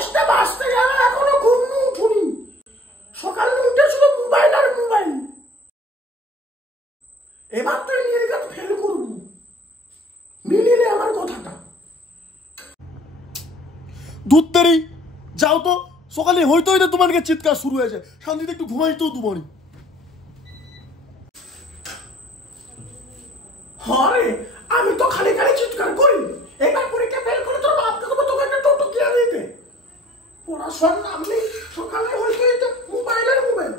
10টা বাজতে গেল এখনো ঘুম উঠুনি। সকালে উঠে শুধু মোবাইল আর মোবাইল। এবার তো নির্ঘাত ফেল করবো, মিলিলে আমার কথাটা। দুধতেরই যাও তো, সকালে হইতে হইতে তোমাকে চিৎকার শুরু হয়েছে, শান্তিতে একটু ঘুমাইতেও তোমারই। হরে আমি তো খালি খালি চিৎকার করি। এবার পরীক্ষা ফেল করে তোর বাপকে দেবো তোকে একটা টোটো কিনে দিতে। পড়াশোনার নাম নেই, সকালে হইতে হইতে মোবাইল আর মোবাইল।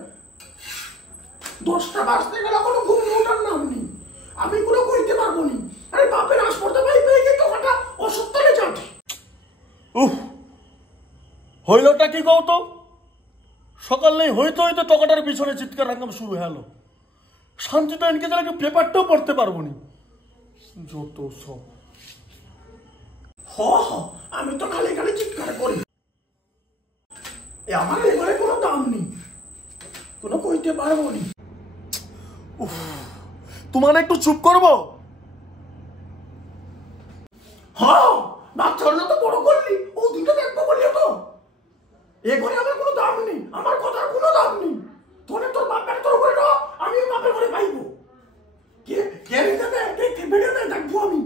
10টা বাজতে গেলে কোনো ঘুম ওঠার নাম নেই। আমি কোনো কইতে পারবো নি। আরে বাপের হাসপাতাল ভাই পেয়ে গিয়ে টাকাটা অসুস্থলে যাচ্ছে। উহ, হইলটা কি কও তো? সকাল নেই হইতে হইতে টকাটার পিছনে চিৎকার রাখলাম শুরু হয়ে গেল। শান্তিতে এনকে গেলে পেপারটাও পড়তে পারবো নি, যত সব। হ আমি তো খালি খালি চিৎকার করি। আমার এবারে কোনো দাম নেই, কোনো কইতে পারবো নি। তোমার একটু চুপ করবো? বাচ্চার তো বড় করলি, ও দিনটা দেখবো বলি তো। এ ঘরে আমার কোনো দাম নেই, আমার কথার কোনো দাম নেই। তোর বাপের তোর ঘরে না, আমি বাপের ঘরে পাইবো। কে বেড়ে দেয় দেখবো আমি।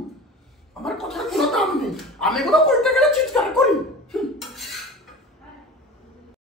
আমার কথার কোনো দাম নেই, আমি কোনো কইতে গেলে চিৎকার করি।